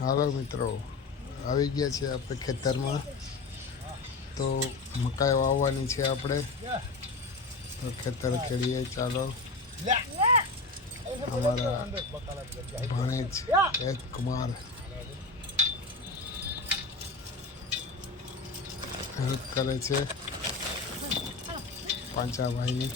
હાલો મિત્રો, આવી ગયા છે આપણે ખેતરમાં. તો મકાઈ વાવવાની છે આપણે. તો ખેતર ખેડીએ ચાલો. અમારા ભાણેજ એચ કુમાર હેલ્પ કરે છે પાંચાભાઈની.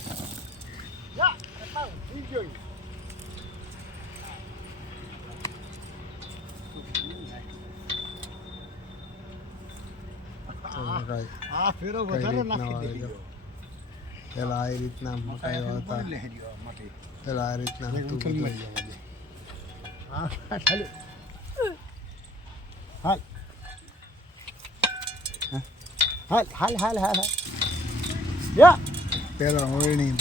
પેલા આ રીતના મકાઈ વાવતા, પેલા આ રીતના હતું બધું. પેલા વળણી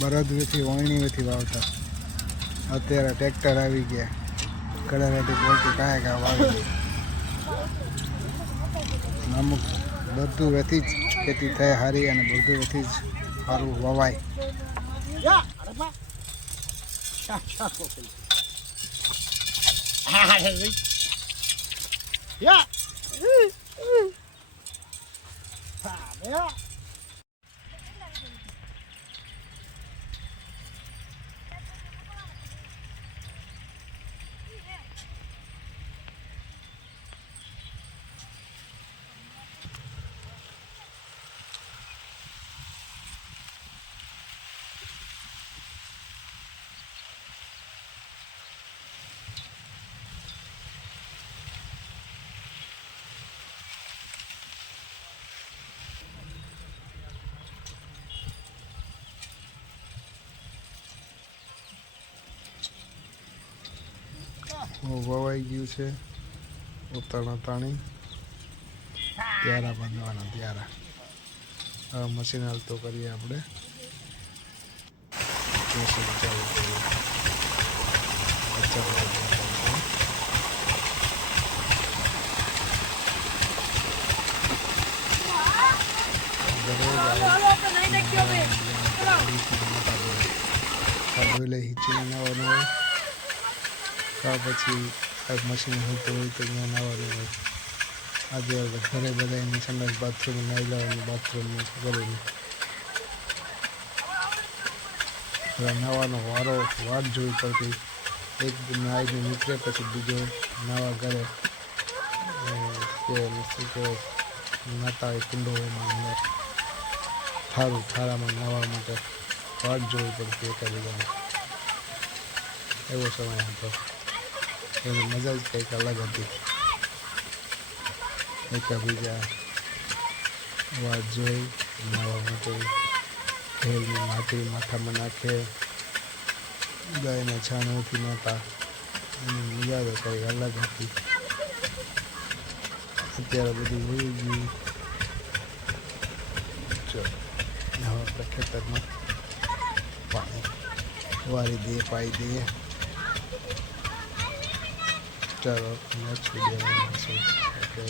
બળદથી વળણીથી વાવતા. અત્યારે ટ્રેક્ટર આવી ગયા, કડારાથી બોલતી કાંઈ કાં વાવી દે. અમુક બધું વેથી જ ખેતી થાય સારી, અને બધું વેથી જ સારું વવાય. વવાઈ ગયું છે. ઉતાણી ત્યારા બાંધવાના ત્યારા. હવે મશીન હાલતો કરીએ આપણે. મશીન ચાલુ કરીએ. હિંચીને નાવાનું હોય, ત્યાર પછી મશીન હાલતું હોય તો ત્યાં નાવાનું હોય. આજે ઘરે બધાની સંડાસ બાથરૂમ નાહી લેવાનું, બાથરૂમનું કરીને નાવાનો વાટ જોવી પડતી. એક નાહીને નીકળે પછી બીજો નાવા ઘરે કે શું કહેવાય, નાતા હોય કુંડોમાં અંદર થારામાં નાહવા માટે વાટ જોવી પડતી એકબીજાને. એવો સમય હતો. એની મજા જ કંઈક અલગ હતી. એકબીજા વાત જોઈ નાહવા માટે ઘેરની માટી માથામાં નાખે, ગાયના છાણોથી નહોતા. એની મજા તો કંઈક અલગ હતી. અત્યારે બધું વહી ગયું. ચલો હવે આપણે ખેતરમાં પાણી વાળી દઈએ, પાઈ દઈએ. ચાલો નેક્સ્ટ વિડીયોમાં મળશું. ઓકે.